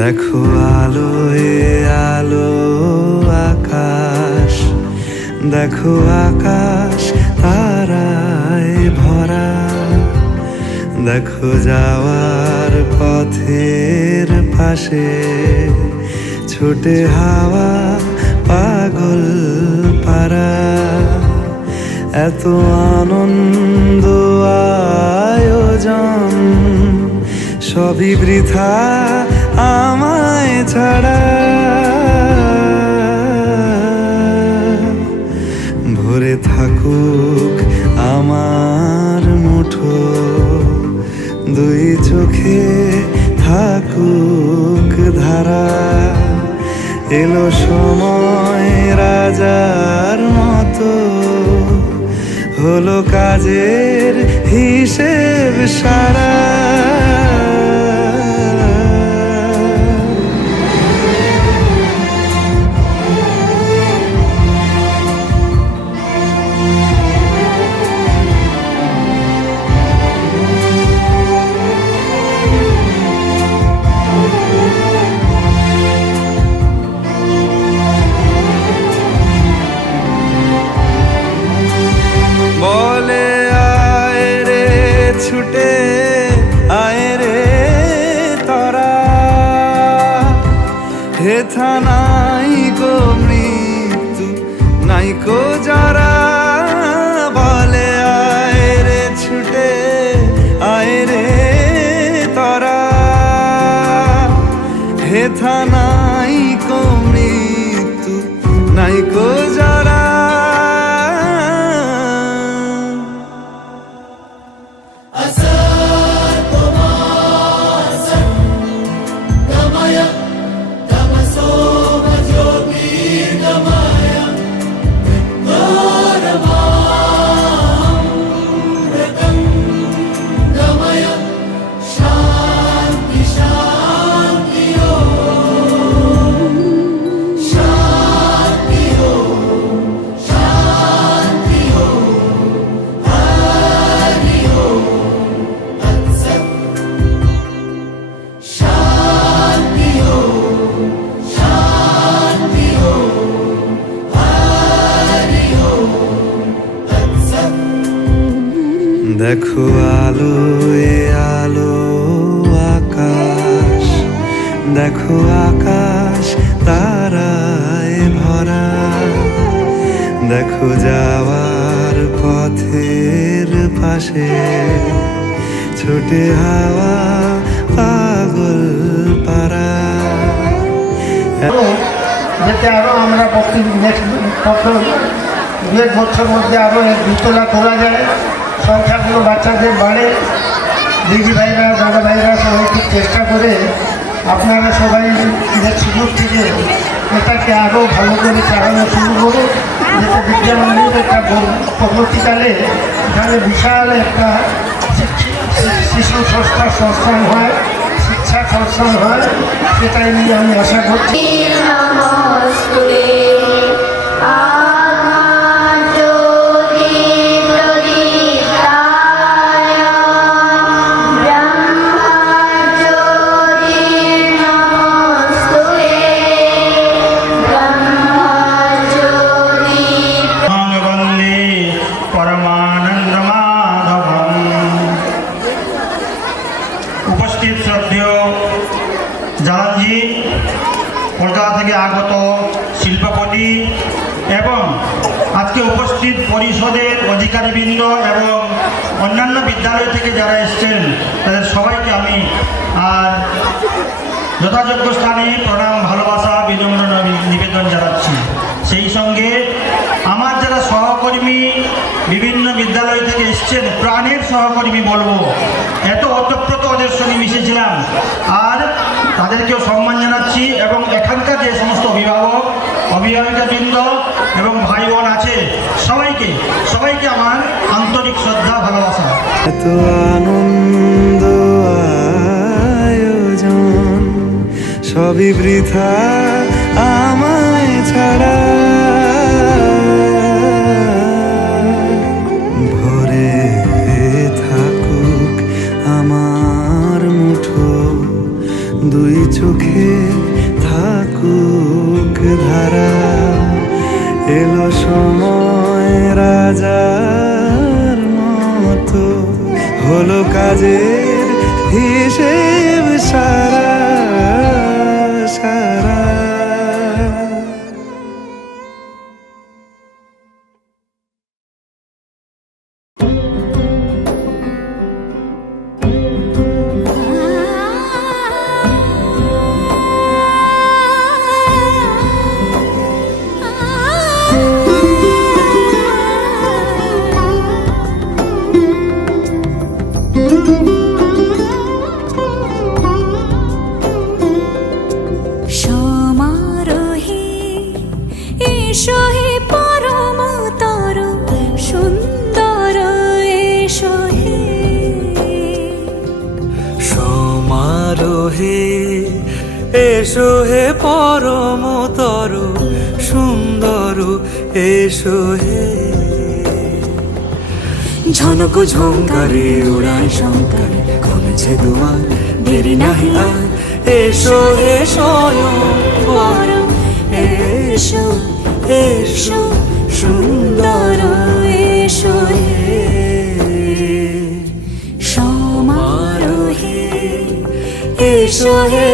দেখো আলোয় আলো আকাশ, দেখো আকাশ তারায় ভরা, দেখো যাওয়ার পথের পাশে ছোটে হাওয়া পাগল পারা। এত আনন্দ আয়োজন সবই বৃথা আমায় ছাড়া। ভরে থাকুক আমার মুঠো, দুই চোখে থাকুক ধারা। এলো সময় রাজার মতো, হলো কাজের হিসেব সারা। বলে আয় রে ছুটে আয় রে তারা, হেথা নাই গো মৃত্যু নাই গো যারা। বলে আয় রে ছুটে আয় রে তারা, হেথা নাই গো মৃত্যু নাই গো যারা। দেখো আলোয় আলো আকাশ, দেখো আকাশ তারায় ভরা, দেখো যাওয়ার পথের পাশে ছোটে হাওয়া পাগল পারা। যাতে আরও আমরা নেক্সট বছর মধ্যে আরও দুতলা তোলা যায়, সংখ্যাগুলো বাচ্চাদের বাড়ে। দিদি ভাইরা দাদা ভাইরা সবাই খুব চেষ্টা করে আপনারা সবাই সুযোগ থেকে এটাকে আরও ভালো করে চালানো শুরু করুন, যাতে বিদ্যামন্দির একটা পরবর্তীকালে এখানে বিশাল একটা শিশু সংস্থান হয়, শিক্ষা সংস্থান হয়, সেটাই নিয়ে আমি আশা করছি। উপস্থিত শ্রদ্ধেয় জালানজি, কলকাতা থেকে আগত শিল্পপতি এবং আজকে উপস্থিত পরিষদের অধিকারীবৃন্দ এবং অন্যান্য বিদ্যালয় থেকে যারা এসেছেন তাদের সবাইকে আমি আর যথাযোগ্য স্থানে প্রণাম, ভালোবাসা, বিনম্র নিবেদন জানাচ্ছি। সেই সঙ্গে আমার যারা সহকর্মী বিভিন্ন বিদ্যালয় থেকে এসছেন, প্রাণের সহকর্মী বলবো, এত ওতপ্রোত ওদের সঙ্গে মিশেছিলাম, আর তাদেরকেও সম্মান জানাচ্ছি। এবং এখানকার যে সমস্ত অভিভাবক অভিভাবিকাবৃন্দ এবং ভাই বোন আছে সবাইকে আমার আন্তরিক শ্রদ্ধা, ভালোবাসা। এত আনন্দ আয়োজন সবই বৃথা আমায় ছাড়া। ভরে থাকুক আমার মুঠো, দুই চোখে এলো সময় রাজার মতো, হলো কাজের হিসেব সারা সারা। সমারোহে এসো হে পরমতর সুন্দর এসো হে। সমারোহে এসো হে পরমতর সুন্দর এসো হে। ঝনক ঝঙ্কারে উড়ায় শঙ্কার, কমেছে দুয়ার দেরি নাহি আর। এসো হে স্বয়ং পরম এসো এসো সুন্দর এসো হে। সমারোহে এসো হে